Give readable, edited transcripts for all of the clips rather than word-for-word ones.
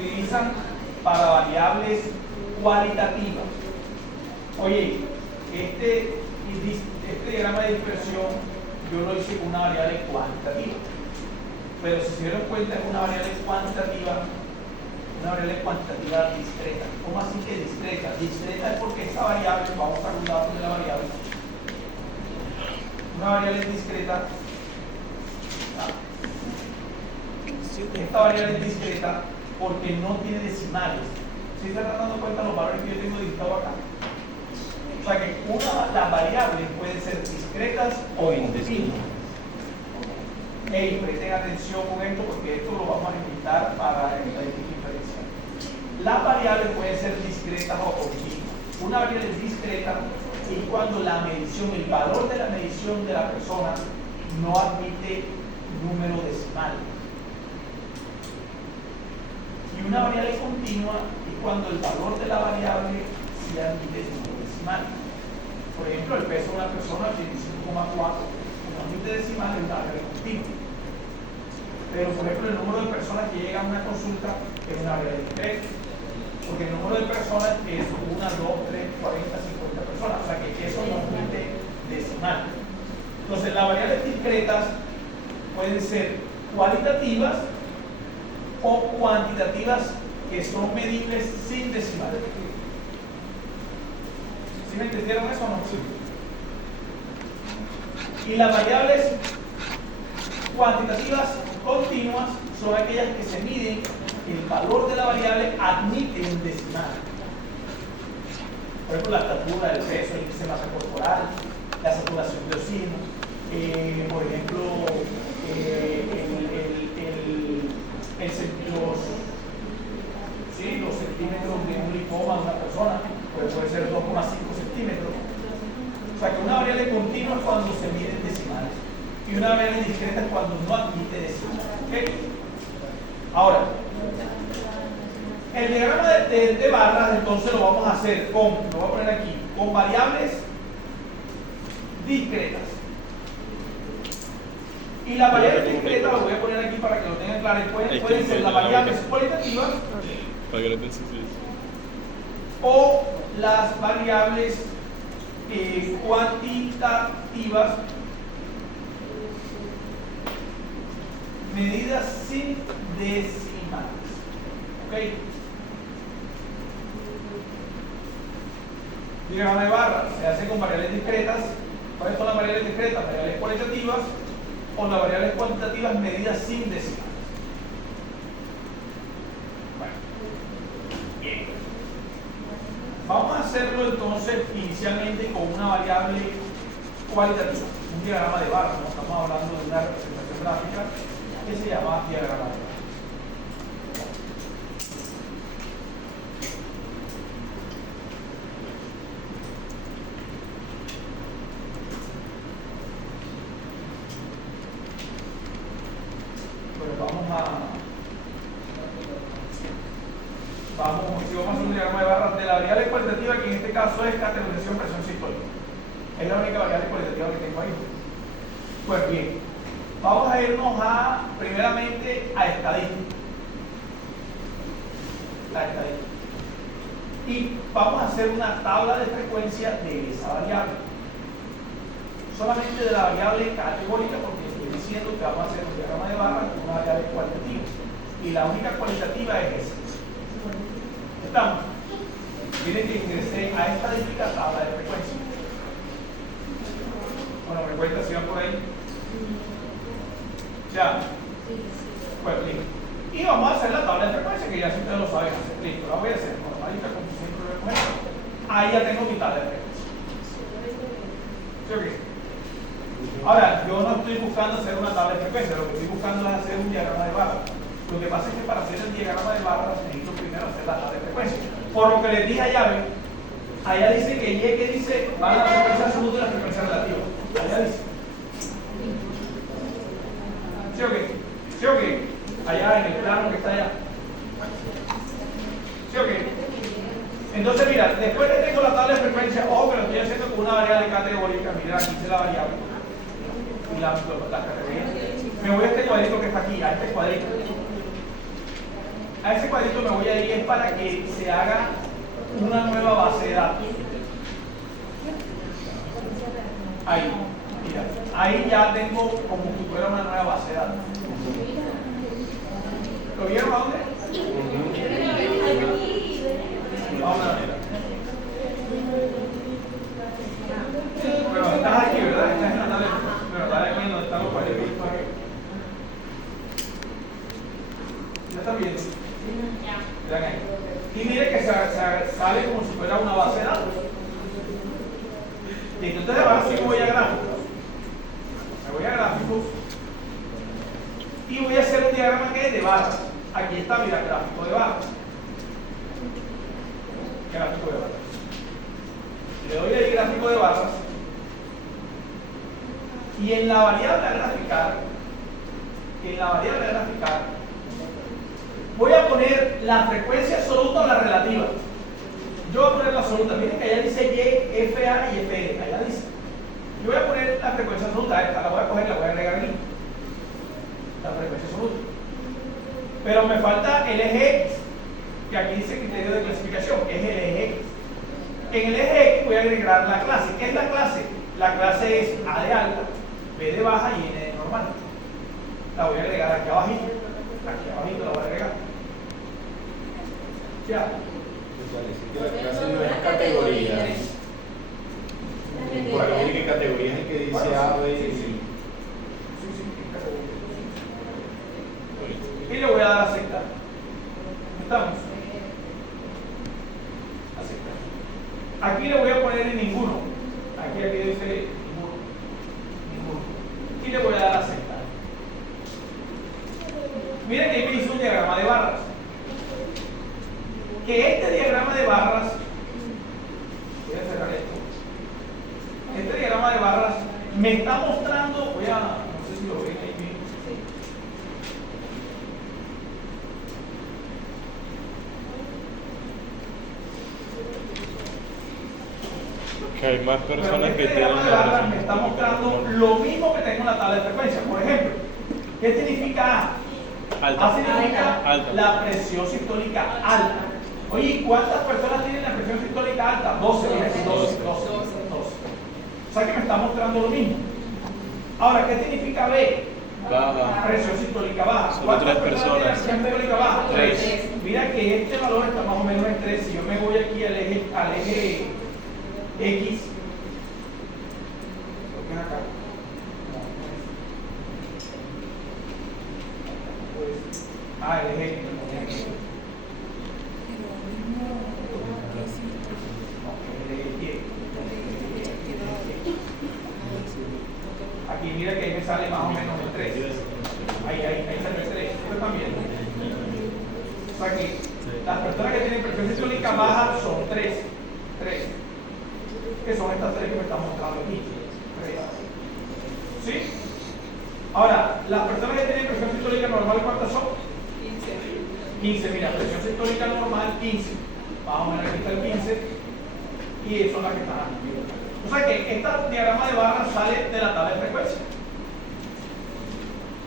utilizan para variables cualitativas. Oye, este diagrama de dispersión yo lo hice con una variable cuantitativa, pero si se dieron cuenta es una variable cuantitativa discreta. ¿Cómo así que discreta? Discreta es porque esta variable, vamos a sacar un dato de la variable, una variable discreta. Esta variable es discreta porque no tiene decimales. ¿Sí se están dando cuenta los valores que yo tengo digitado acá? O sea que las variables pueden ser discretas o indefinidas. Presten atención con esto porque esto lo vamos a necesitar para el estadística diferencial. Las variables pueden ser discretas o continuas. Una variable es discreta y cuando la medición, el valor de la medición de la persona no admite número decimal. Y una variable continua es cuando el valor de la variable sí admite número decimal. Por ejemplo, el peso de una persona, 85,4, no admite decimal, es una variable continua. Pero, por ejemplo, el número de personas que llegan a una consulta es una variable discreta. Porque el número de personas es 1, 2, 3, 40, 50 personas. O sea que eso no admite decimal. Entonces, las variables discretas pueden ser cualitativas o cuantitativas que son medibles sin decimal. ¿Sí me entendieron eso o no? Y las variables cuantitativas continuas son aquellas que se miden, el valor de la variable admite un decimal. Por ejemplo, la estatura, el peso, el índice de masa corporal, la saturación de oxígeno, por ejemplo, los centímetros de un linfoma de una persona, pues puede ser 2,5 centímetros. O sea que una variable continua es cuando se miden decimales y una variable discreta es cuando no admite decimales. ¿Okay? Ahora, el diagrama de barras entonces lo vamos a hacer lo voy a poner aquí, con variables discretas. Y las variables discretas las voy a poner aquí para que lo tengan claro. Pueden ser las variables cualitativas o las variables cuantitativas medidas sin decimales. ¿Ok? Diagrama de barras se hace con variables discretas. ¿Cuáles son las variables discretas? Variables cualitativas o las variables cuantitativas medidas sin decimales. Bueno, bien. Vamos a hacerlo entonces inicialmente con una variable cualitativa, un diagrama de barras. ¿No? Estamos hablando de una representación gráfica que se llama diagrama de barras. Si vamos a hacer un diagrama de barras de la variable cualitativa, que en este caso es categorización presión sistólica. Es la única variable cualitativa que tengo ahí. Pues bien, vamos a irnos primeramente a estadística. La estadística. Y vamos a hacer una tabla de frecuencia de esa variable. Solamente de la variable categórica, porque estoy diciendo que vamos a hacer un diagrama de barras con una variable cualitativa. Y la única cualitativa es esa. ¿Estamos? Miren que ingresé a estadística tabla de frecuencia. Bueno, me cuenta si van por ahí. Ya. Pues listo. Y vamos a hacer la tabla de frecuencia, que ya si ustedes lo saben hacer. Listo, la voy a hacer normalita, como siempre lo hemos hecho. Ahí ya tengo mi tabla de frecuencia. ¿Sí o qué? Ahora, yo no estoy buscando hacer una tabla de frecuencia, lo que estoy buscando es hacer un diagrama de barras. Lo que pasa es que para hacer el diagrama de barras necesito primero hacer la tabla de frecuencia. Por lo que les dije allá dice que Y que dice va a la frecuencia absoluta y la frecuencia relativa. Allá dice. ¿Sí o qué? ¿Sí o qué? Allá en el plano que está allá. ¿Sí o qué? Entonces mira, después que tengo la tabla de frecuencia, ojo que lo estoy haciendo con una variable categórica. Mira, aquí hice la variable y la categoría. Me voy a este cuadrito que está aquí, a este cuadrito. A ese cuadrito me voy a ir es para que se haga una nueva base de datos. Ahí, mira, ahí ya tengo como si fuera una nueva base de datos. ¿Lo vieron a dónde? Vamos a ver. Pero estás aquí, ¿verdad? Estás en la tablet. Pero dale aquí donde están los cuadritos. ¿Ya están viendo? Vean ahí. Y mire que sale como si fuera una base de datos. Y entonces ahora sí me voy a gráficos. Me voy a gráficos. Y voy a hacer un diagrama que es de barras. Aquí está, mira, gráfico de barras. Gráfico de barras. Le doy ahí gráfico de barras. Y en la variable a graficar, voy a poner la frecuencia absoluta o la relativa. Yo voy a poner la absoluta. Miren que allá dice Y, FA y FE. Allá dice. Yo voy a poner la frecuencia absoluta. Esta la voy a coger y la voy a agregar aquí. La frecuencia absoluta. Pero me falta el eje X, que aquí dice criterio de clasificación, es el eje X. En el eje X voy a agregar la clase. ¿Qué es la clase? La clase es A de alta, B de baja y N de normal. La voy a agregar aquí abajito. Aquí abajito la voy a agregar. Ya. La clase no es categoría. Por aquí dice que categoría es el que dice A, B y C. Y le voy a dar a aceptar. ¿Estamos? Aceptar. Aquí le voy a poner en ninguno. Aquí dice ninguno. Y le voy a dar a aceptar. Miren que me hizo un diagrama de barras. Que este diagrama de barras, voy a cerrar esto. Este diagrama de barras me está mostrando, no sé si lo ven ahí bien. Que hay más personas que este tienen diagrama de barras me está mostrando lo mismo que tengo en la tabla de frecuencia. Por ejemplo, ¿qué significa A? alta. A significa Alta. la presión sistólica alta. Oye, ¿cuántas personas tienen la presión sistólica alta? 12, mira, 12. O sea que me está mostrando lo mismo. Ahora, ¿qué significa B? Baja. Presión sistólica baja. Solo ¿Cuántas 3 personas tienen personas. presión sistólica baja? 3. Mira que este valor está más o menos en 3. Si yo me voy aquí al eje X, lo que es acá. El eje X. Aquí mira que ahí me sale más o menos el 3. Ahí sale el 3. Esto también. O sea que las personas que tienen presión sistólica baja son 3. Que son estas 3 que me están mostrando aquí. 3. ¿Sí? Ahora, las personas que tienen presión sistólica normal, ¿cuántas son? 15. Mira, presión sistólica normal, 15. Vamos a ver, aquí está el 15. Y son las que están aquí. O sea que este diagrama de barras sale de la tabla de frecuencia.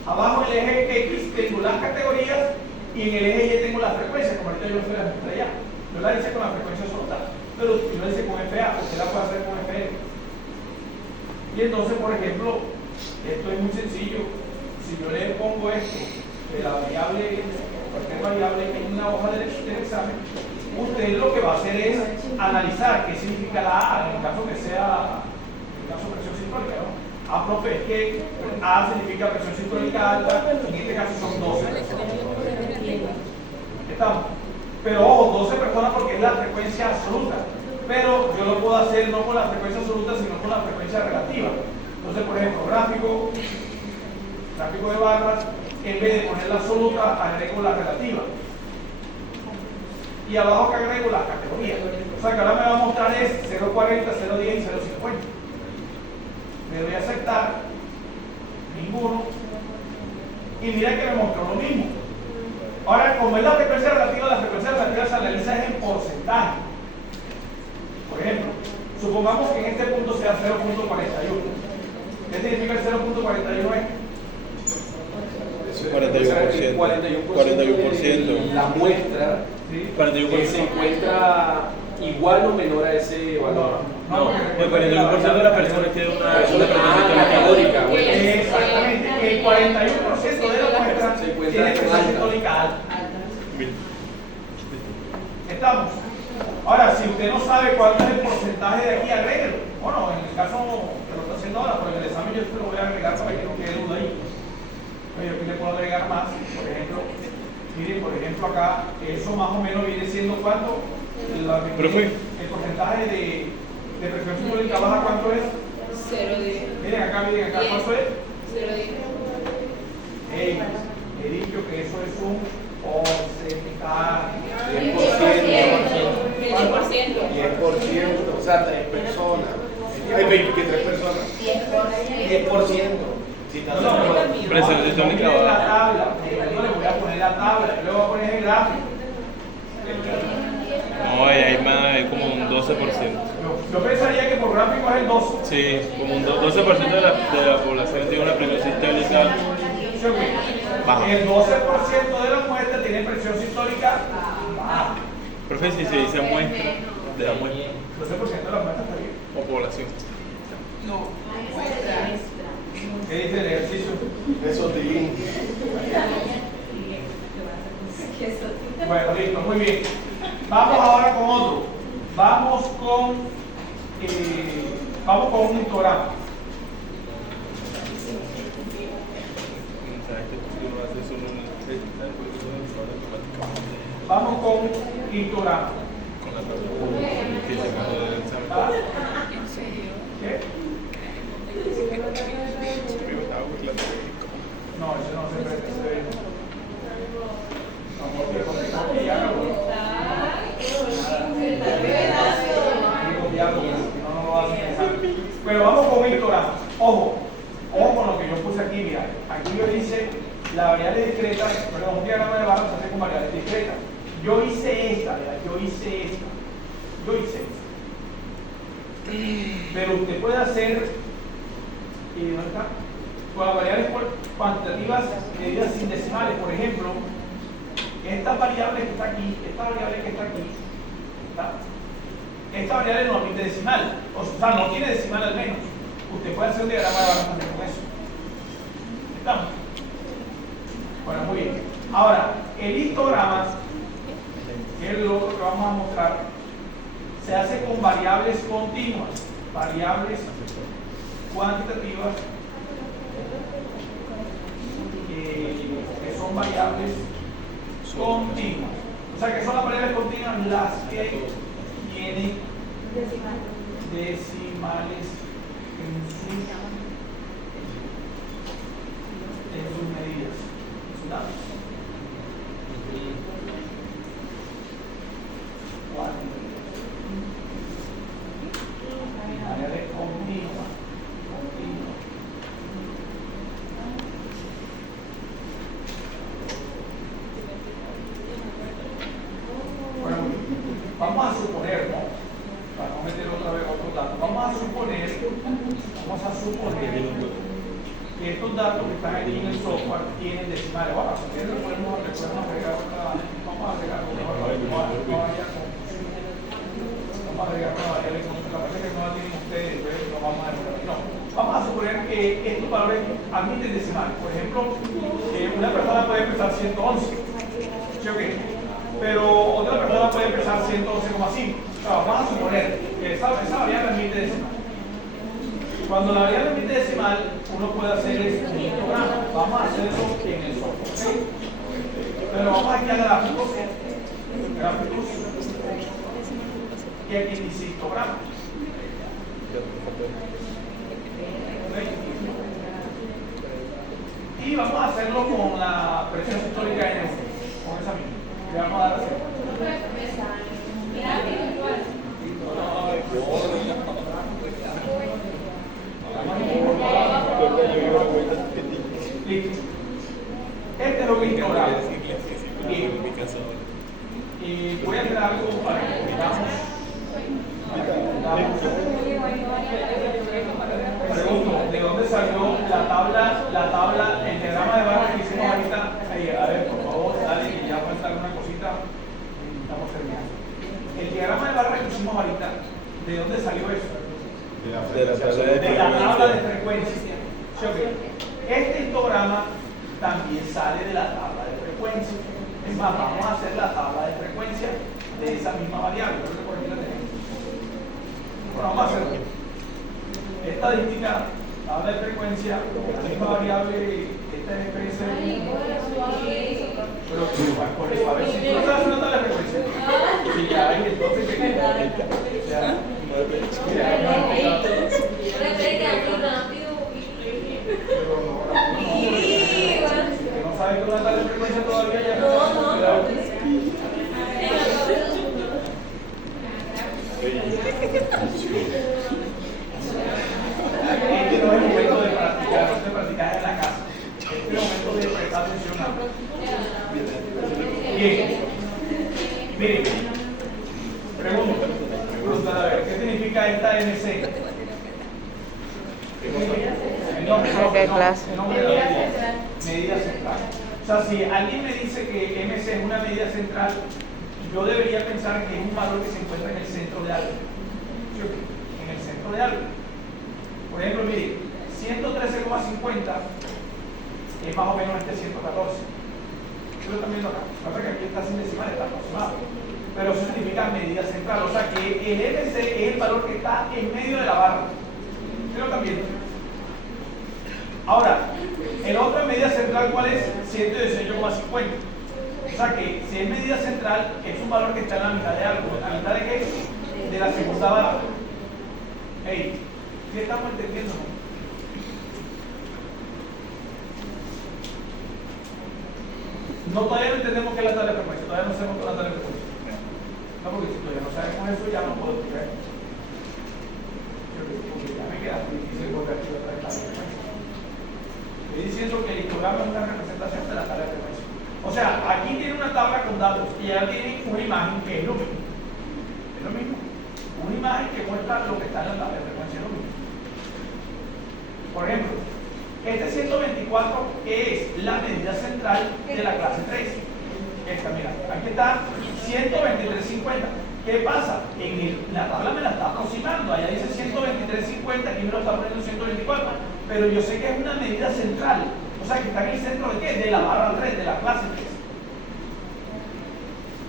Abajo en el eje X tengo las categorías y en el eje Y tengo la frecuencia, como ahorita yo se las mostré ya. Yo la hice con la frecuencia absoluta, pero yo la hice con FA, usted la puede hacer con FM. Y entonces, por ejemplo, esto es muy sencillo. Si yo le pongo esto de la variable, cualquier variable en una hoja del examen, usted lo que va a hacer es analizar qué significa la A, en el caso que sea, en el caso de presión sistólica, ¿no? Profe, es que A significa presión sistólica alta, en este caso son 12 personas. ¿Estamos? Pero ojo, 12 personas porque es la frecuencia absoluta. Pero yo lo puedo hacer no con la frecuencia absoluta, sino con la frecuencia relativa. Entonces, por ejemplo, gráfico de barras, en vez de poner la absoluta, agrego la relativa. Y abajo que agrego las categorías. O sea que ahora me va a mostrar es 0.40, 0.10 y 0.50. Le doy a aceptar, ninguno. Y mira que me mostró lo mismo. Ahora, como es la frecuencia relativa se analiza en porcentaje. Por ejemplo, supongamos que en este punto sea 0.41. ¿Qué significa el 0.41? Eso es 41%. 41%. La muestra ¿Sí? 41%. se encuentra igual o menor a ese valor. No, el 41% de las personas tiene una presión categórica. Bueno, Exactamente, el 41% de la muestra Se encuentra tiene presión alta. sistólica alta. ¿Estamos? Ahora, si usted no sabe cuánto es el porcentaje de aquí, agréguelo. Bueno, en el caso que lo está haciendo ahora, pero en el examen yo se lo voy a agregar para que no quede duda ahí. Oye, yo aquí le puedo agregar más, por ejemplo, mire, por ejemplo acá, eso más o menos viene siendo cuánto, el porcentaje de presión sistólica baja, ¿cuánto es? 0,10. Miren acá, ¿cuánto es? 0,10. Hey, he dicho que eso es un porcentaje. 10%. 10%, o sea, 3 personas. Hay 23 personas. 10%. Si está Presión No, sistólica miren la baja. tabla, yo le voy a poner la tabla, yo le voy a poner el gráfico. No, hay más, hay como un 12%. Yo pensaría que por gráfico es el 12. Sí, como un 12% de la población tiene una presión sistólica ¿Sí o qué? baja. El 12% de la muestra tiene presión sistólica baja. Profe, si se dice muestra, de la muestra 12% de la muestra está bien. o población. ¿Qué dice el ejercicio? Eso es divino. Bueno, listo, muy bien. Vamos ahora con otro. Vamos con un histograma. Vamos con histograma. ¿Ah? ¿Qué? No, ese no se presta, ese Pero vamos con un histograma. Ojo con lo que yo puse aquí, mira. Aquí yo hice la variable discreta, perdón, un diagrama de barra se hace con variables discretas. Yo hice esta. Pero usted puede hacer, ¿dónde está? Con las variables cuantitativas medidas sin decimales. Por ejemplo, esta variable que está aquí, esta variable no admite decimal, o sea, no tiene decimal al menos. Usted puede hacer un diagrama de barra también con eso. ¿Estamos? Bueno, muy bien. Ahora, el histograma, que es lo que vamos a mostrar, se hace con variables continuas, variables cuantitativas, que son variables continuas. O sea, que son las variables continuas las que tienen decimales en sus medidas, en sus datos. Variable continua. Bueno, vamos a suponer, ¿no? Para no meter otra vez otros datos, vamos a suponer que estos datos que están aquí en el software tienen decimales. Bueno, si quieren le podemos agregar otra, vamos a agregar otra, vamos a agregar una variable con la parte que no la tienen ustedes, entonces no vamos a agregar. No, vamos a suponer que estos valores admiten decimales. Por ejemplo, una persona puede pesar 111, ¿sí o qué? Pero otra persona puede pesar 111,5. Vamos a suponer que esa variable admite decimal. Cuando la variable admite decimal, uno puede hacer un histograma. Vamos a hacerlo en el software, ¿okay? Pero vamos aquí a gráficos. Y aquí dice histograma. Y vamos a hacerlo con la presión histórica en con esa misma. Le vamos a dar así. Listo. Este es lo que histograma. Y voy a hacer algo para que veamos. Pregunto, ¿de dónde salió la tabla, el diagrama de barra que hicimos ahorita? premiado. El diagrama de barra que pusimos ahorita, ¿de dónde salió eso? De la De la tabla De la tabla de frecuencia. ¿Sí, ok? Este histograma también sale de la tabla de frecuencia. Es más, vamos a hacer la tabla de frecuencia de esa misma variable. Creo que por aquí la tenemos. Bueno, vamos a hacerlo. Estadística, tabla de frecuencia, la misma variable, esta es PS. Pero por eso, a ver si tú no sabes una tabla de frecuencia. Y ya, y entonces que queda. O sea, que no sabes que una tabla de frecuencia todavía ya no. Este no es el momento de practicar, no es de practicar en la casa. Este es el momento de prestar atención a. Bien. Miren, pregunta, a ver, ¿qué significa esta MC? El nombre de la medida central. O sea, si alguien me dice que MC es una medida central, yo debería pensar que es un valor que se encuentra en el centro de algo. ¿Sí? En el centro de algo. Por ejemplo, miren, 113,50 es más o menos este 114. Yo lo también lo acá. Pasa que aquí está sin decimal, está aproximado. Pero eso significa medida central. O sea que el MC es el valor que está en medio de la barra. ¿Sí lo están viendo? Ahora, el otro medida central, ¿cuál es? 118,50. O sea que si es medida central, es un valor que está en la mitad de algo. ¿La mitad de qué? De la segunda barra. Hey, ¿sí estamos entendiendo? No, todavía no entendemos qué es la tabla de frecuencia. Todavía no sabemos qué es la tabla de frecuencia. No, porque si todavía no sabemos eso, ya no puedo explicar. Porque ya me queda muy difícil volver a otra vez la tabla de frecuencia. Estoy diciendo que el histograma es una representación de la tabla de frecuencia. O sea, aquí tiene una tabla con datos y ya tiene una imagen que es lo mismo. Es lo mismo. Una imagen que muestra lo que está en la tabla de frecuencia, es lo mismo. Por ejemplo, este 124 es la medida central de la clase 3. Esta, mira, aquí está 123,50. ¿Qué pasa? La tabla me la está aproximando. Allá dice 123,50, aquí me lo está poniendo 124. Pero yo sé que es una medida central. O sea, que está en el centro de qué? De la barra 3, de la clase 3.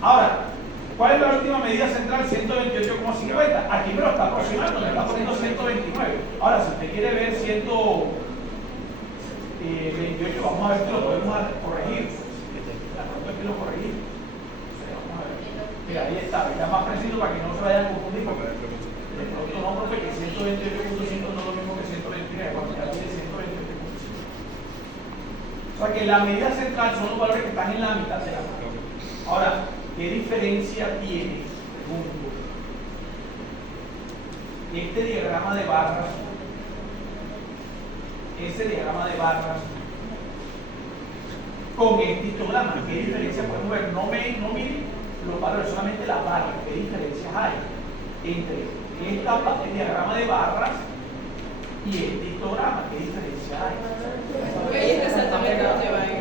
Ahora, ¿cuál es la última medida central? 128,50. Aquí me lo está aproximando, me está poniendo 129. Ahora, si usted quiere ver 128, vamos a ver si lo podemos corregir. La pronto es que lo corregí. O sea, vamos a ver. Mira, ahí está, ya más preciso para que no se vayan a confundir. Porque de pronto no, profe, que 128,5 no es lo mismo que 129, cuando ya tiene 128,5. O sea que la medida central son los valores que están en la mitad de la barra. Ahora, ¿qué diferencia tiene? Pregunto. Este diagrama de barras, ese diagrama de barras, con este histograma, ¿qué diferencia podemos ver? No miren los valores, solamente las barras. ¿Qué diferencias hay entre este diagrama de barras y este histograma? ¿Qué diferencia hay? Ahí está exactamente donde va a ir.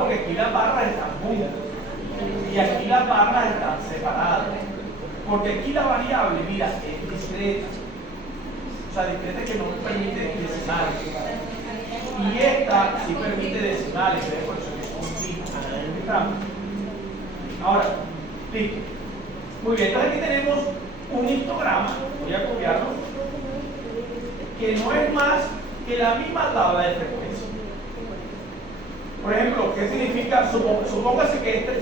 Porque aquí las barras están juntas y aquí las barras están separadas. Porque aquí la variable, mira, es discreta. O sea, discreta que no me permite decimales. Y esta sí permite decimales, ¿ves? Por eso es continua. Ahora, listo. Muy bien, entonces aquí tenemos un histograma, voy a copiarlo, que no es más que la misma tabla de frecuencia. Por ejemplo, ¿qué significa? Supóngase que este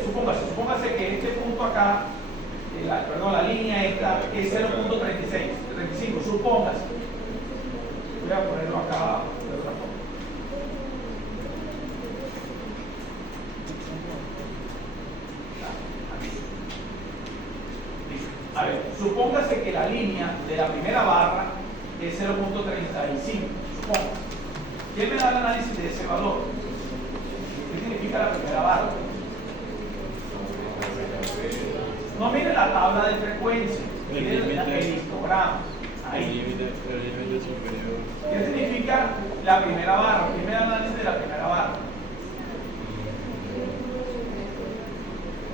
punto acá, la línea esta es 0.35, supóngase. Voy a ponerlo acá de otra forma. A ver, supóngase que la línea de la primera barra es 0.35. Supóngase. ¿Quién me da el análisis de ese valor? ¿Qué significa la primera barra? No mire la tabla de frecuencia, mire el histograma. Ahí. El límite superior. ¿Qué significa la primera barra? ¿Quién me da el análisis de la primera barra?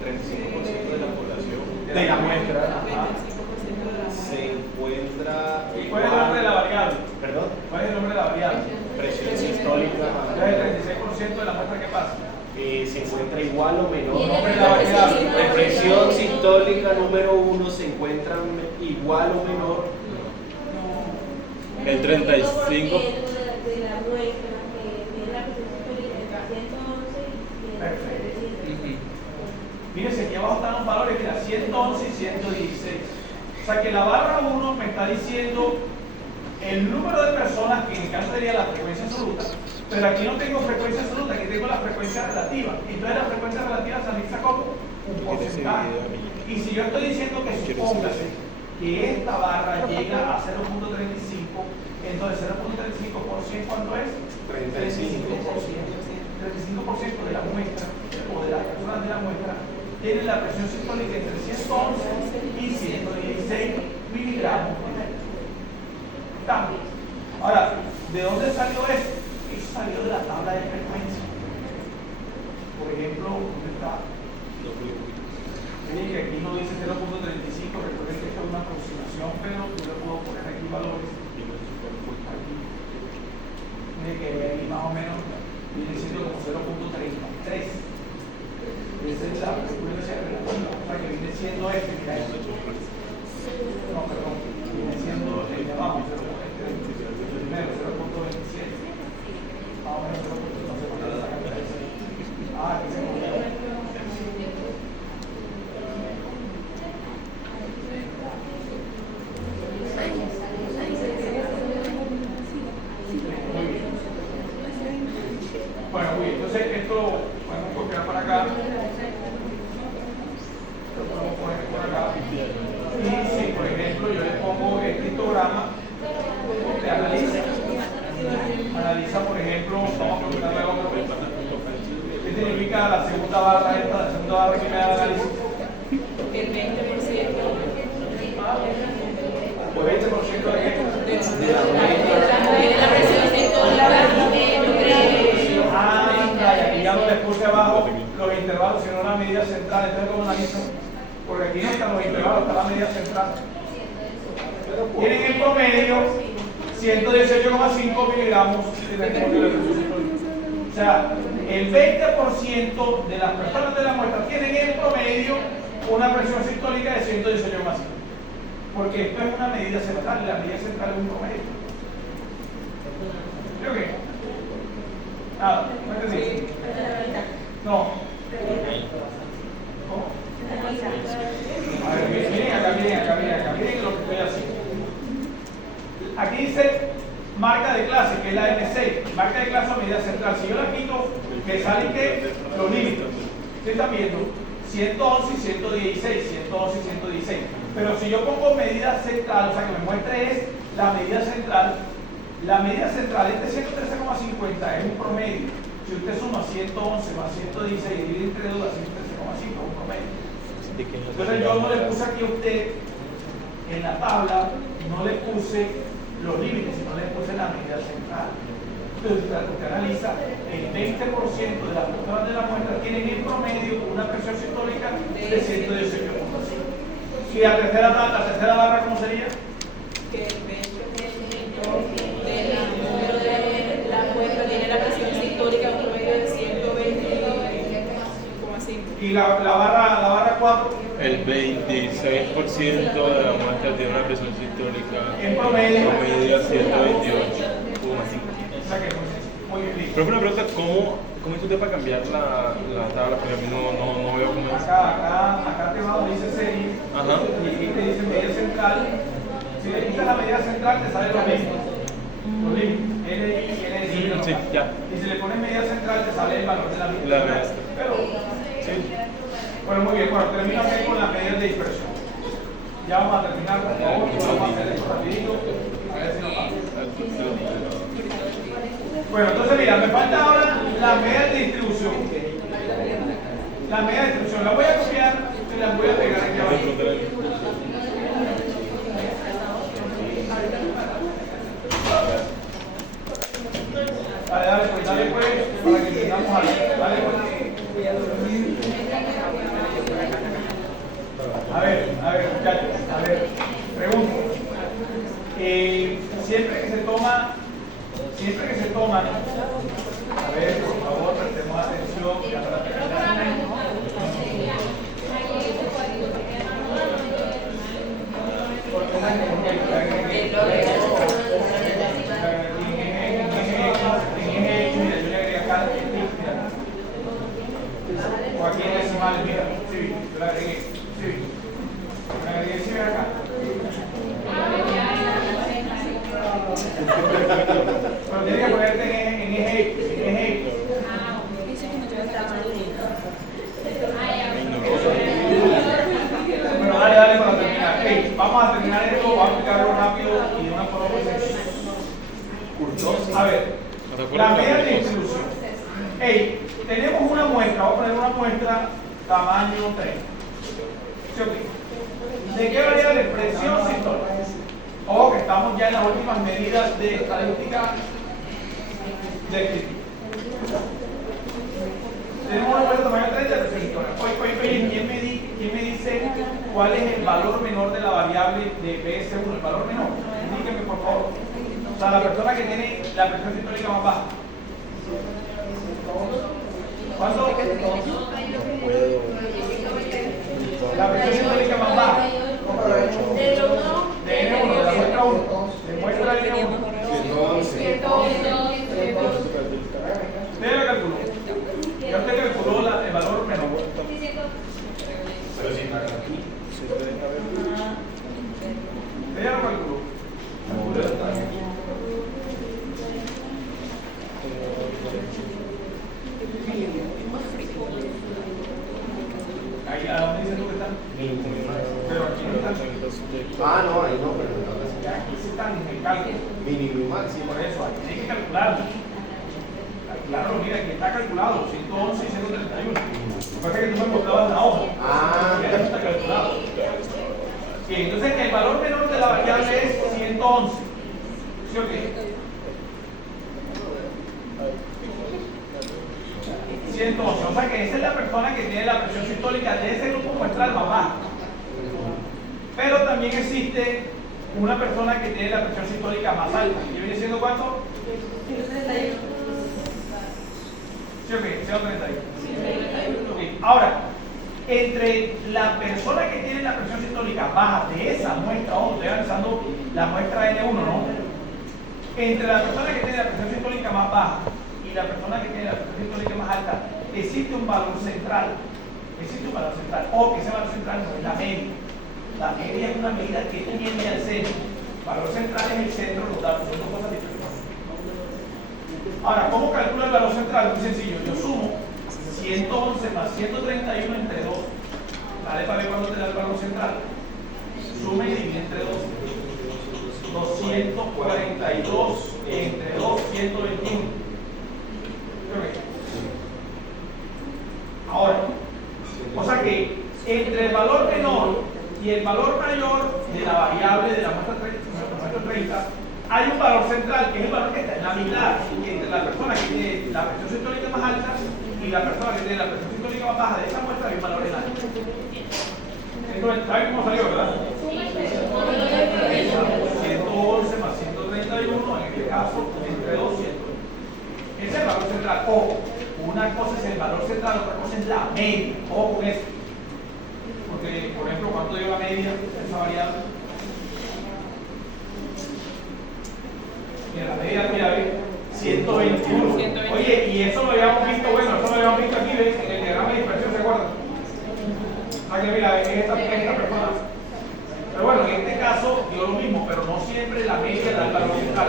35% de la muestra 25% de la se encuentra. ¿Cuál es el nombre de la variable? Perdón. ¿Cuál es el nombre de la variable? Presión sistólica. Entonces el 36% de la muestra, ¿qué pasa? Se encuentra igual o menor. Nombre de la variable. La presión sistólica número 1 se encuentra igual o menor. El 35. Fíjense, aquí abajo están los valores, mira, 111 y 116. O sea que la barra 1 me está diciendo el número de personas, que en el caso sería la frecuencia absoluta, pero aquí no tengo frecuencia absoluta, aquí tengo la frecuencia relativa. Entonces la frecuencia relativa se analiza como un porcentaje. Y si yo estoy diciendo que supóngase que esta barra llega a 0.35, entonces 0.35% ¿cuánto es? 35%. 35% de la muestra o de las personas de la muestra tienen la presión sistólica entre 111 y 116 miligramos. ¿Estamos? Ahora, ¿de dónde salió eso? Eso salió de la tabla de frecuencia. Por ejemplo, ¿dónde está? Miren que aquí no dice 0.35, recuerden que esto es una aproximación, pero yo le puedo poner aquí valores. Aquí. Miren que ahí más o menos viene siendo como 0.33. Esa es la frecuencia relativa, o sea que viene siendo mira esto. No, perdón, viene siendo el de abajo, el primero, 0.27. Más o menos 0.27. No sé por qué la sacan de ahí. Aquí se movió. Bueno, muy bien, entonces esto podemos copiar para acá, lo podemos poner por acá, y si por ejemplo yo le pongo este histograma, usted analiza por ejemplo, vamos a preguntarle otro, ¿qué significa la segunda barra esta, la segunda barra que me da el análisis? El 20%. Pues 20% de qué? De la presión sistólica. Y aquí ya no les puse abajo los intervalos, sino la medida central. Entonces, ¿cómo analizo? Porque aquí no están los intervalos, está la medida central. Tienen en promedio 118,5 miligramos de mercurio de presión sistólica. O sea, el 20% de las personas de la muestra tienen en promedio una presión sistólica de 118,5. Porque esto es una medida central y la medida central es un promedio. ¿Sí o qué? Nada, no entendí. No. ¿Cómo? A ver, miren acá, miren lo que estoy haciendo. Aquí dice marca de clase, que es la M6, marca de clase o medida central. Si yo la quito, me salen que los límites. ¿Ustedes están viendo? 111 y 116, 111 y 116. Pero si yo pongo medida central, o sea que me muestre es la medida central. La medida central, este 113,50 es un promedio. Si usted suma 111 más 116 y divide entre 2, da 113,5, es un promedio. Entonces yo no le puse aquí a usted, en la tabla, no le puse los límites, sino le puse la medida central. Entonces usted analiza, el 20% de las personas de la muestra tienen en promedio una presión sistólica de 118,5. Y la tercera barra, ¿cómo sería? Que el 20% de la muestra tiene la presión sistólica en un promedio de 120,5. Y la barra 4. El 26% de la muestra tiene una presión sistólica En promedio. promedio a 128,5. O sea que muy bien. Pero una pregunta, ¿cómo hizo usted para cambiar la tabla? Porque a mí no veo cómo es. Acá te va donde dice serie. Ajá. Y aquí te dice medida central. Si le quitas la medida central, te sale lo mismo. Los límites. LI, LI. Sí, ya. Y si le pones medida central, te sale el valor de la medida. La medida. Pero, Sí. bueno, muy bien. Bueno, termino aquí con las medidas de dispersión. Ya vamos a terminar, por favor. Vamos a hacer esto rapidito. A ver si nos pasa. Bueno, entonces mira, me falta ahora la medida de distribución. La medida de distribución. La voy a copiar y la voy a pegar aquí abajo. Dale, pues, para que entendamos algo. Dale, pues. A ver, muchachos, pregunto. Siempre que se toman, a ver, por favor, prestemos atención, ya para terminar. O aquí en decimales, mira, sí, yo la agregué, sí, la agregué, sí, ven acá. Pero tienes que ponerte en eje X. Bueno, dale para terminar. Hey, vamos a terminar esto, vamos a explicarlo rápido y de una forma muy sencilla. A ver, la media de distribución. Hey, tenemos una muestra, vamos a poner una muestra tamaño 30. ¿Sí o qué? ¿De qué variable? Presión sistólica. Ojo que estamos ya en las últimas medidas de estadística de crítica. Tenemos una muestra tamaño 30 de presión sistólica. Oye, ¿quién me dice cuál es el valor menor de la variable de PS1? El valor menor. Indíqueme, por favor. O sea, la persona que tiene la presión sistólica más baja. ¿Cuánto? La presión sistólica más baja. De N1, de la muestra 1. De muestra N1. 111. Usted la calculó. Ya usted calculó el valor menor. Pero si está aquí. Usted ya lo calculó. Ahí, ¿a dónde dices tú que están? Pero aquí no están. Ah, no, ahí no, pero Aquí sí están en el cálculo. mínimo y máximo. Por eso, aquí hay que calcularlo. Calcularlo, mira, aquí está calculado, 111 y 131. Lo que pasa es que tú me mostrabas la hoja. Ya eso está calculado. Sí, entonces el valor menor de la variable es 111. ¿Sí o qué? 111, o sea que esa es la persona que tiene la presión sistólica de ese grupo muestral más baja. Pero también existe una persona que tiene la presión sistólica más alta. ¿Y viene siendo cuánto? 131. ¿Sí o qué? 131. Okay. Ahora, entre la persona que tiene la presión sistólica baja de esa muestra, estoy analizando la muestra N1, ¿no? Entre la persona que tiene la presión sistólica más baja y la persona que tiene la presión sistólica más alta, existe un valor central. Existe un valor central. O que ese valor central no es la media. La media es una medida que tiende al centro. El valor central es el centro de los datos, son dos cosas diferentes. Ahora, ¿cómo calculo el valor central? Muy sencillo. Yo sumo 111 más 131 entre 2. Dale para ver cuándo te da el valor central. Suma y divide entre 2. 242 entre 2, 121. Ahora, o sea que entre el valor menor y el valor mayor de la variable de la muestra 30, hay un valor central que es el valor que está en la mitad entre la persona que tiene la presión sistólica más alta y la persona que tiene la presión sistólica más baja de esa muestra hay un valor en alto. Entonces, ¿saben cómo salió, verdad? 111 más 131, en este caso, entre 200. Ese es el valor central. Ojo, una cosa es el valor central, otra cosa es la media. Ojo con eso. Porque, por ejemplo, ¿cuánto dio la media de esa variable? Mira, la media, mira, 121. Oye, y eso lo habíamos visto, bueno, eso lo habíamos visto aquí, ¿ves? En el diagrama de dispersión, ¿se acuerdan? Ah, que mira, es esta persona. Pero bueno, en este caso dio lo mismo, pero no siempre la media da el valor central.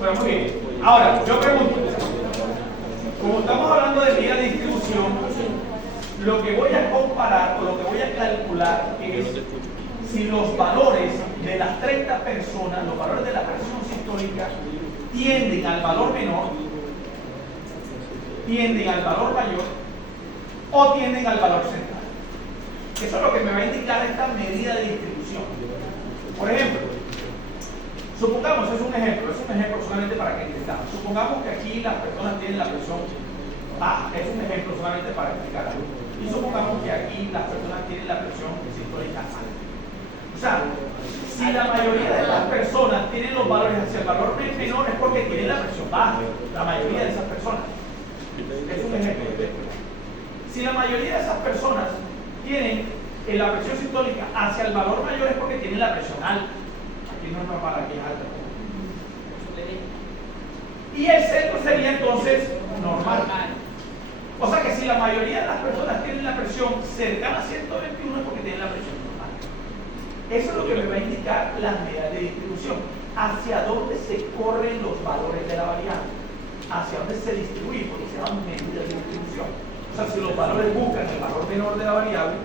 Pero muy bien. Ahora, yo pregunto, como estamos hablando de medida de distribución, lo que voy a comparar o lo que voy a calcular es si los valores de las 30 personas, los valores de la presión sistólica, tienden al valor menor, tienden al valor mayor o tienden al valor central. Eso es lo que me va a indicar esta medida de distribución. Por ejemplo, supongamos, es un ejemplo solamente para que entendamos. Supongamos que aquí las personas tienen la presión baja, es un ejemplo solamente para explicar algo. Y supongamos que aquí las personas tienen la presión si la mayoría de las personas tienen los valores hacia el valor menor es porque tienen la presión baja, la mayoría de esas personas. Es un ejemplo. Si la mayoría de esas personas tienen la presión sistólica hacia el valor mayor es porque tienen la presión alta. Aquí no es normal, aquí es alta. Y el centro sería entonces normal. O sea que si la mayoría de las personas tienen la presión cercana a 121 es porque tienen la presión normal. Eso es lo que me va a indicar las medidas de distribución. Hacia dónde se corren los valores de la variable. Hacia dónde se distribuyen, porque se llaman medidas de distribución. O sea, si los valores buscan el valor menor de la variable,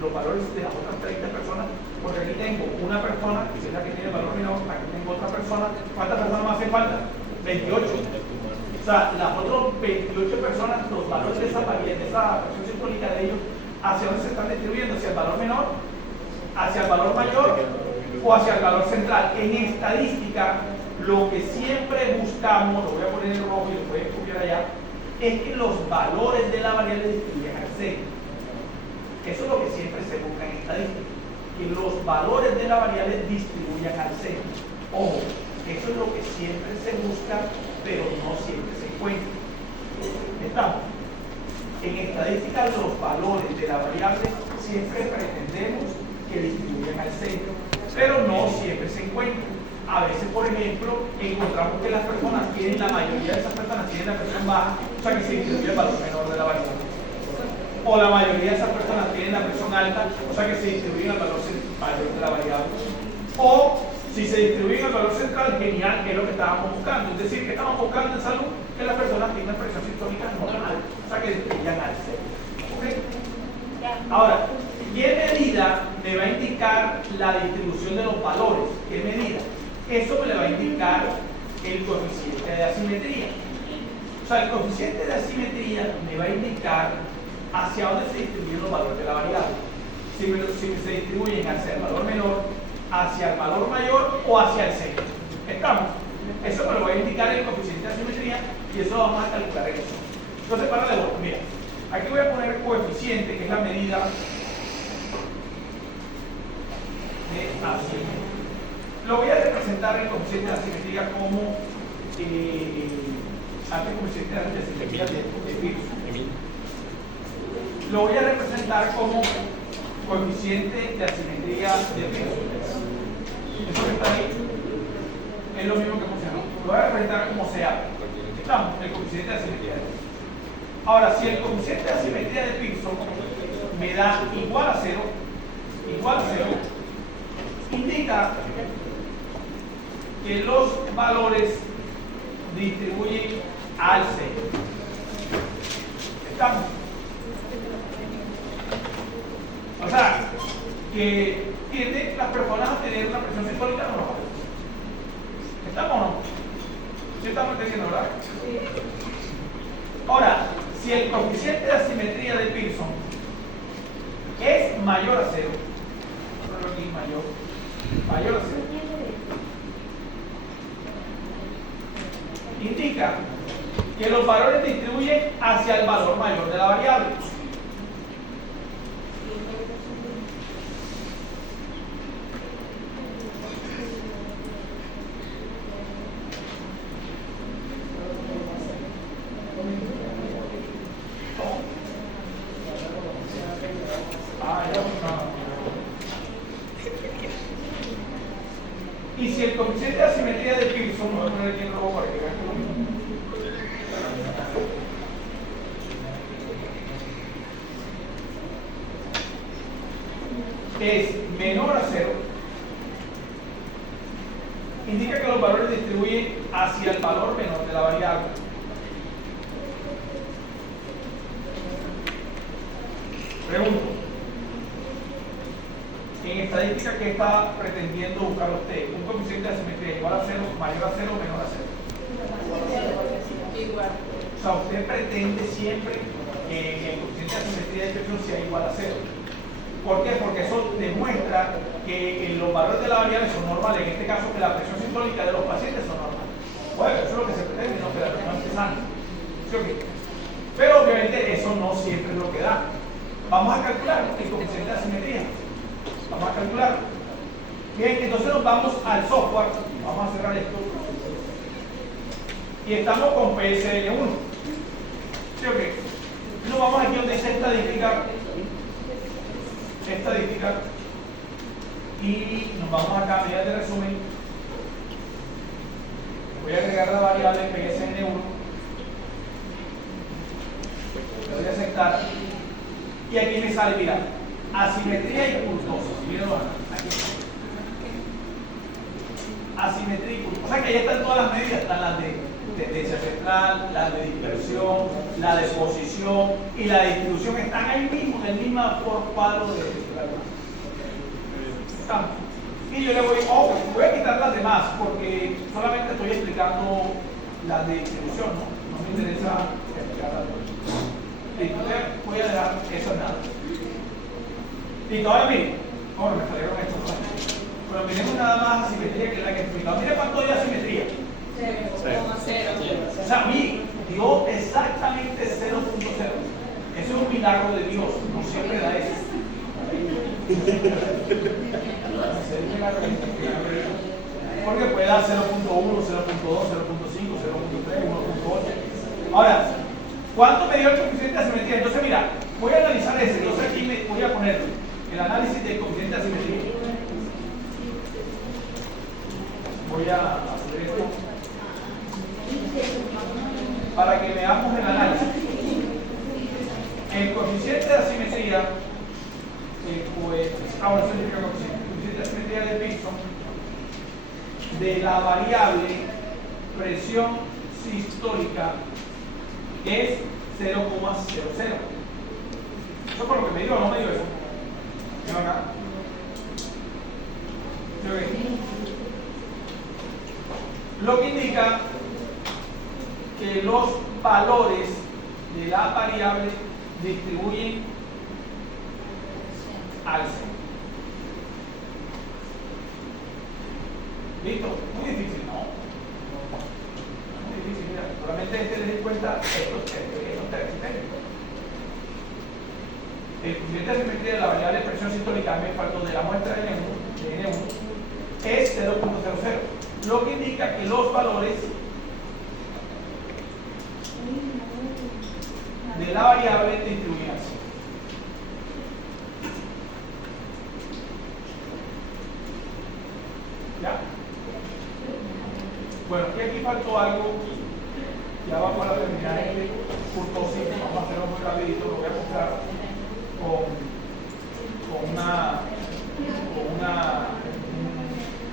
los valores de las otras 30 personas, porque aquí tengo una persona, que es la que tiene el valor menor, aquí tengo otra persona. ¿Cuántas personas me hacen falta? 28. O sea, las otras 28 personas, los valores de esa variable, de esa presión sistólica de ellos, ¿hacia dónde se están distribuyendo? ¿Hacia el valor menor? ¿Hacia el valor mayor? ¿O hacia el valor central? En estadística, lo que siempre buscamos, lo voy a poner en rojo y lo voy a copiar allá, es que los valores de la variable distribuyan al centro. Eso es lo que siempre se busca en estadística, que los valores de la variable distribuyan al centro. Ojo, eso es lo que siempre se busca, pero no siempre se encuentra. ¿Estamos? En estadística, los valores de la variable siempre pretendemos que distribuyan al centro, pero no siempre se encuentran. A veces, por ejemplo, encontramos que las personas tienen, la mayoría de esas personas tienen la presión baja, o sea que se distribuye el valor menor de la variable. O la mayoría de esas personas tienen la presión alta, o sea que se distribuye el valor mayor de la variable. O si se distribuye el valor central, genial, que es lo que estábamos buscando. Es decir, que estamos buscando en salud que las personas tengan presión sistólica normal, o sea que distribuyan al centro. ¿Okay? Ahora, ¿qué medida me va a indicar la distribución de los valores? ¿Qué medida? Eso me le va a indicar el coeficiente de asimetría. O sea, el coeficiente de asimetría me va a indicar hacia dónde se distribuyen los valores de la variable. Si se distribuyen hacia el valor menor, hacia el valor mayor o hacia el centro. ¿Estamos? Eso me lo va a indicar el coeficiente de asimetría y eso vamos a calcular en eso. Entonces, para de vuelta, mira, aquí voy a poner el coeficiente, que es la medida de asimetría. Lo voy a representar el coeficiente de asimetría como coeficiente de asimetría de Pearson. Lo voy a representar como coeficiente de asimetría de Pearson. Eso que está ahí es lo mismo que funcionó. Lo voy a representar como sea. Estamos, el coeficiente de asimetría de Pearson. Ahora, si el coeficiente de asimetría de Pearson me da igual a 0, indica que los valores distribuyen al centro. ¿Estamos? O sea, que tienden las personas a tener una presión sistólica normal. ¿Estamos o no? ¿Sí estamos entendiendo, verdad? Sí. Ahora, si el coeficiente de asimetría de Pearson es mayor a 0, mayor a 0, indica que los valores distribuyen hacia el valor mayor de la variable. Y si el coeficiente de asimetría de Pearson, voy a poner aquí en rojo para que vean que lo mismo, es menor a 0, indica que los valores distribuyen hacia el valor menor de la variable. Pregunto, en estadística, ¿qué está pretendiendo buscar usted? ¿Un coeficiente de asimetría igual a 0, mayor a 0 o menor a 0? Igual. O sea, usted pretende siempre que el coeficiente de asimetría de Pearson sea igual a 0. ¿Por qué? Porque eso demuestra que los valores de la variable son normales. En este caso, que la presión sistólica de los pacientes son normales. Bueno, eso es lo que se pretende, no que la persona esté sana. ¿Sí o qué? Pero obviamente eso no siempre es lo que da. Vamos a calcular el coeficiente de asimetría. Vamos a calcular. Bien, entonces nos vamos al software. Vamos a cerrar esto. Y estamos con PSN1. ¿Sí o qué? Nos vamos aquí donde dice estadística. Estadística. Y nos vamos acá a medida de resumen. Voy a agregar la variable PSN1. Le voy a aceptar. Y aquí me sale, mira, asimetría y kurtosis. Mírenlo aquí. Asimetría y kurtosis. O sea que ahí están todas las medidas. Están las de tendencia central, las de dispersión, la de posición y la de distribución. Están ahí mismo, en el mismo cuadro de están. Y yo le voy a quitar las demás porque solamente estoy explicando las de distribución, no me interesa explicar las demás. Listo, voy a dejar eso en nada. Listo, ahora miren, ahora me salieron estos. Pero miremos nada más asimetría que es la que he explicado. Miren cuánto hay asimetría. 0,0. O sea, a mí dio exactamente 0.0. Eso es un milagro de Dios, no siempre da eso. Porque puede dar 0.1, 0.2, 0.5, 0.3, 1.8. Ahora, ¿cuánto me dio el coeficiente de asimetría? Entonces, mira, voy a analizar ese. Entonces, aquí voy a poner el análisis del coeficiente de asimetría. Voy a hacer esto para que veamos el análisis. El coeficiente de asimetría, el coeficiente de asimetría de Pearson de la variable presión sistólica es 0,00. Eso por lo que me dio, no me dio eso. ¿Ven acá? ¿Sí o qué? Lo que indica que los valores de la variable distribuyen al centro. ¿Listo? Muy difícil, ¿no? Muy difícil, mira. Solamente hay que tener en cuenta estos términos técnicos. El coeficiente de asimetría de la variable presión sistólica me faltó de la muestra de N1 es 0.00. Lo que indica que los valores de la variable distribuyen al centro. ¿Ya? Bueno, y aquí faltó algo. Ya vamos a terminar este kurtosis. Vamos a hacerlo muy rapidito. Lo voy a mostrar con una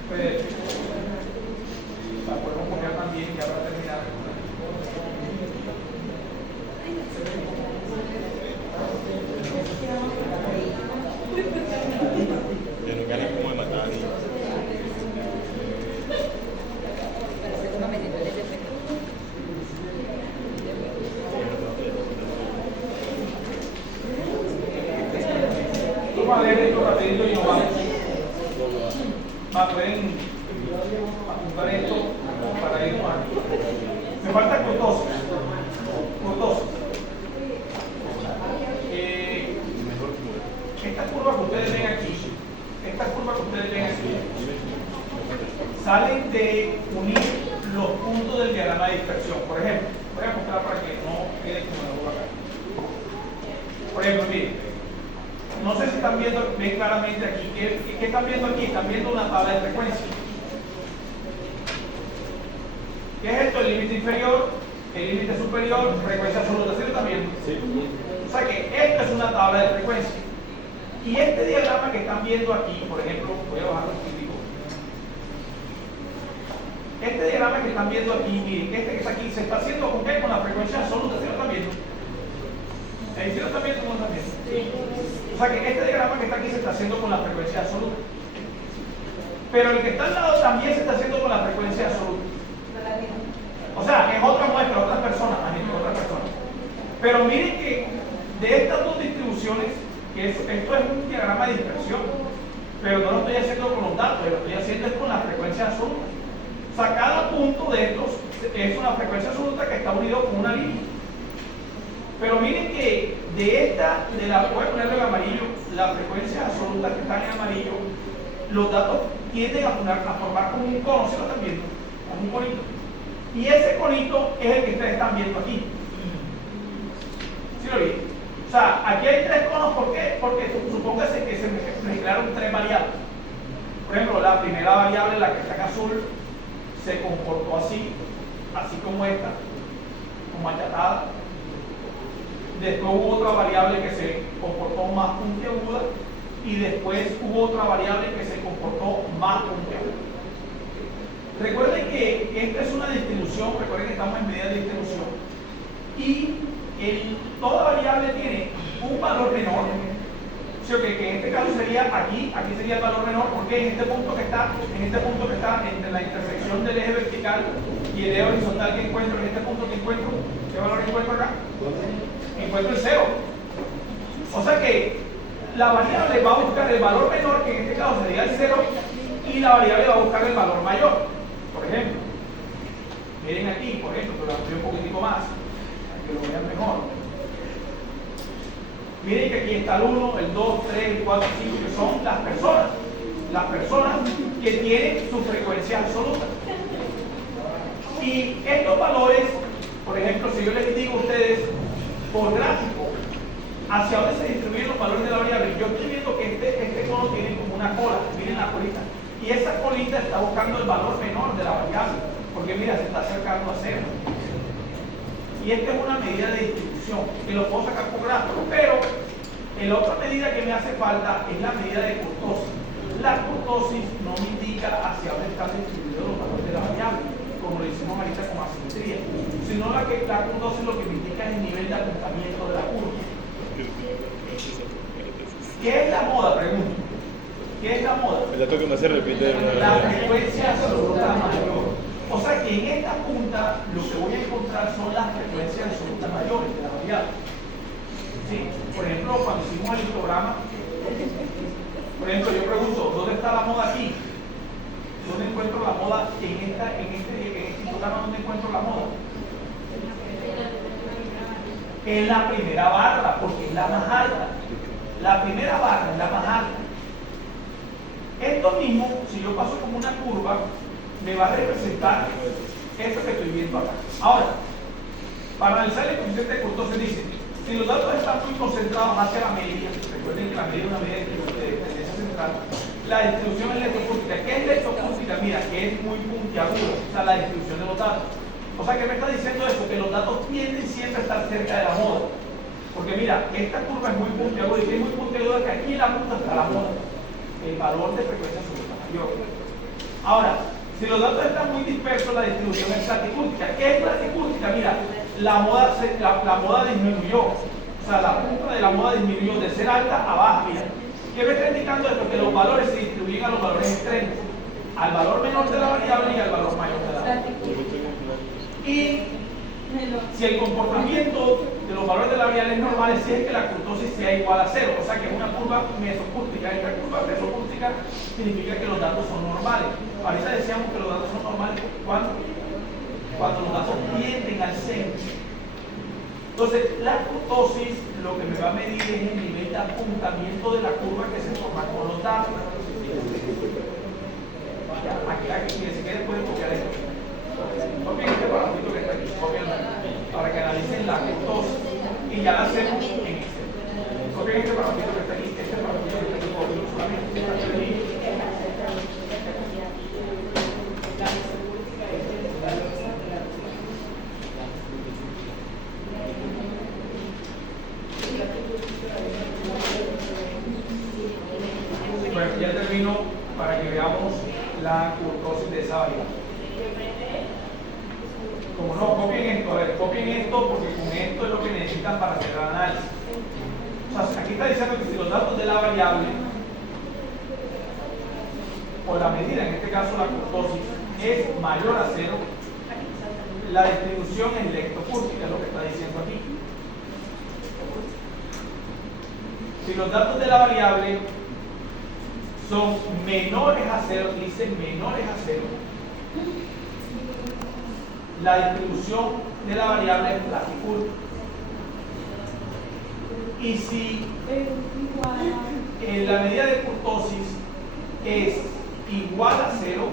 PDF. La podemos copiar también ya para terminar. Que no gane como de matar. Vamos a leer esto rapidito y nos vamos. Pueden apuntar esto para irnos aquí. Me falta kurtosis. Esta curva que ustedes ven aquí, salen de unir los puntos del diagrama de dispersión. Por ejemplo, voy a mostrar para que no quede como la boca acá. Por ejemplo, miren, no sé si están viendo, ven claramente aquí. ¿Qué están viendo aquí? Están viendo una tabla de frecuencia. ¿Qué es esto? El límite inferior, el límite superior, frecuencia absoluta. ¿Sí lo están viendo? Sí. O sea que esto es una tabla de frecuencia. Y este diagrama que están viendo aquí, por ejemplo, voy a bajar un poquitico. Este diagrama que están viendo aquí, miren, este que está aquí, se está haciendo con qué? Con la frecuencia absoluta. ¿Sí lo están viendo? ¿Sí lo están viendo? ¿Cómo lo están viendo? O sea que este diagrama que está aquí se está haciendo con la frecuencia absoluta. Pero el que está al lado también se está haciendo con la frecuencia absoluta. O sea, es otra muestra, otras personas, otras personas. Pero miren que de estas dos distribuciones, que esto es un diagrama de dispersión, pero no lo estoy haciendo con los datos, lo estoy haciendo es con la frecuencia absoluta. O sea, cada punto de estos es una frecuencia absoluta que está unido con una línea. Pero miren que voy a ponerlo en amarillo, la frecuencia absoluta que está en amarillo, los datos tienden a formar como un cono, ¿sí lo están viendo? Como un conito. Y ese conito es el que ustedes están viendo aquí. ¿Sí lo vi? O sea, aquí hay tres conos, ¿por qué? Porque supóngase que se mezclaron tres variables. Por ejemplo, la primera variable, la que está en azul, se comportó así como esta, como achatada. Después hubo otra variable que se comportó más puntiaguda y después hubo otra variable que se comportó más puntiaguda. Recuerden que esta es una distribución, recuerden que estamos en medida de distribución y toda variable tiene un valor menor. ¿Sí? Que en este caso sería aquí sería el valor menor, porque en este punto que está entre la intersección del eje vertical y el eje horizontal que encuentro, en este punto que encuentro, ¿qué valor encuentro acá? Encuentro el 0. O sea que la variable va a buscar el valor menor, que en este caso sería el 0, y la variable va a buscar el valor mayor. Por ejemplo, miren aquí, por ejemplo, pero lo amplío un poquitico más, para que lo vean mejor. Miren que aquí está el 1, el 2, 3, el 4, 5, que son las personas que tienen su frecuencia absoluta. Y estos valores, por ejemplo, si yo les digo a ustedes por gráfico hacia dónde se distribuyen los valores de la variable, yo estoy viendo que este cono tiene como una cola, miren la colita, y esa colita está buscando el valor menor de la variable, porque mira, se está acercando a 0. Y esta es una medida de distribución, que lo puedo sacar por gráfico, pero la otra medida que me hace falta es la medida de kurtosis. La kurtosis no me indica hacia dónde están distribuidos los valores de la variable, como lo hicimos ahorita con asimetría, sino la kurtosis lo que me indica es el nivel de apuntamiento de la curva. ¿Qué es la moda? Pregunto. ¿Qué es la moda? El dato que no se repite de una La frecuencia absoluta mayor. O sea que en esta punta lo que voy a encontrar son las frecuencias absolutas mayores de la variable. ¿Sí? Por ejemplo, cuando hicimos el histograma, por ejemplo, yo pregunto, ¿dónde está la moda aquí? ¿Dónde encuentro la moda en este histograma? ¿Dónde encuentro la moda? En la primera barra, porque es la más alta. La primera barra es la más alta. Esto mismo, si yo paso como una curva, me va a representar esto que estoy viendo acá. Ahora, para analizar el coeficiente de kurtosis dice, si los datos están muy concentrados hacia la media, recuerden que la media es una medida de tendencia central, la distribución es leptocústica. ¿Qué es leptocústica? Mira, que es muy puntiaguda, o sea, la distribución de los datos. O sea, ¿qué me está diciendo eso? Que los datos tienden siempre a estar cerca de la moda. Porque mira, esta curva es muy puntiaguda y que es muy puntiaguda que aquí en la punta está la moda, el valor de frecuencia absoluta mayor. Ahora, si los datos están muy dispersos, la distribución es platicústica. ¿Qué es platicústica? Mira, la moda disminuyó. O sea, la punta de la moda disminuyó de ser alta a baja. Mira, ¿qué me está indicando esto? Que los valores se distribuyen a los valores extremos, al valor menor de la variable y al valor mayor de la variable. Y si el comportamiento de los valores de la variable es normal, es que la kurtosis sea igual a 0, o sea que es una curva mesocústica. Esta curva mesocústica significa que los datos son normales. Ahorita decíamos que los datos son normales cuando los datos tienden al centro. Entonces, la kurtosis lo que me va a medir es el nivel de apuntamiento de la curva que se forma con los datos. Aquí, si quieren pueden copiar esto. Copien este parámetro que está aquí, copienlo para que analicen la kurtosis y ya la hacemos en Excel. Copien este parámetro que está aquí, este parámetro que está aquí, copienlo solamente. Bueno, ya termino para que veamos la kurtosis de esa variable. Como no, copien esto, a ver, copien esto porque con esto es lo que necesitan para hacer el análisis. O sea, aquí está diciendo que si los datos de la variable o la medida, en este caso la kurtosis, es mayor a 0, la distribución es leptocústica, es lo que está diciendo aquí. Si los datos de la variable son menores a 0, dice menores a 0, la distribución de la variable es platicústica. Y si la medida de kurtosis es igual a 0,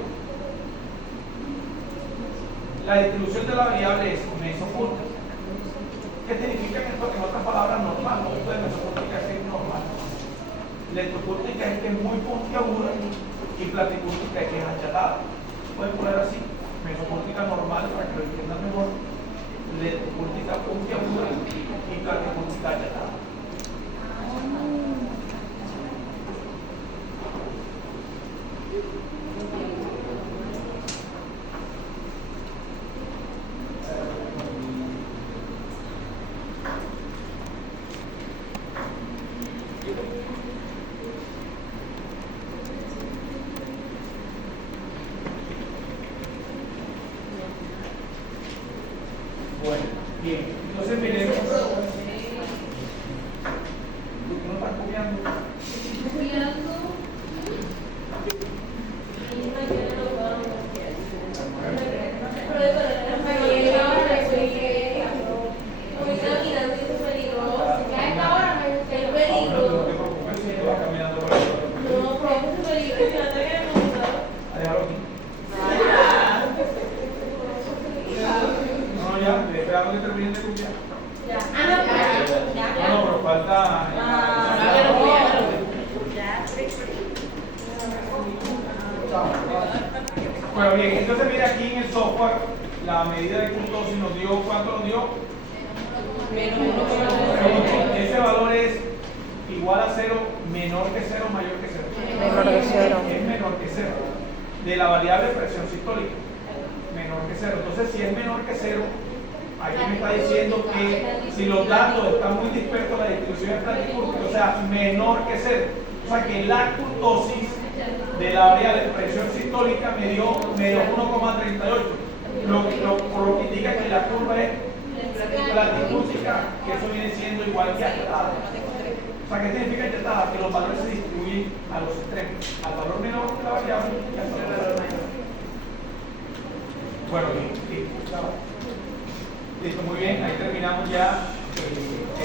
la distribución de la variable es mesopunta. ¿Qué significa esto? En otras palabras, normal. No, esto de mesopúntica es normal. Leptopúntica es que es muy puntiaguda y platipúntica es que es achatada. Pueden poner así, mesopúntica normal para que lo entiendan mejor, leptopúntica puntiaguda y platipúntica achatada. Bueno, bien, entonces miremos. ¿Tú no estás copiando? Ahora no te preocupes, si te vas caminando por ahí. A dejarlo aquí. No, ya, esperamos que terminen de copiar. No, pero falta. Bueno, bien, entonces mira aquí en el software, la medida de kurtosis nos dio, ¿cuánto nos dio? Ese valor es igual a 0, menor que 0, mayor que 0. Menor que 0. Es menor que 0. De la variable presión sistólica. Menor que 0. Entonces, si es menor que 0, aquí me está diciendo que si los datos están muy dispersos, la distribución es platicúrtica, o sea, menor que 0. O sea, que la kurtosis de la variable presión sistólica me dio menos 1,38. Por lo que indica que la curva es platicúrtica, que eso viene siendo igual que achatada. O sea, ¿qué significa achatada? Que los valores se distribuyen a los extremos, al valor menor de la variable y al valor mayor. Bueno, bien, listo. Listo, muy bien, ahí terminamos ya.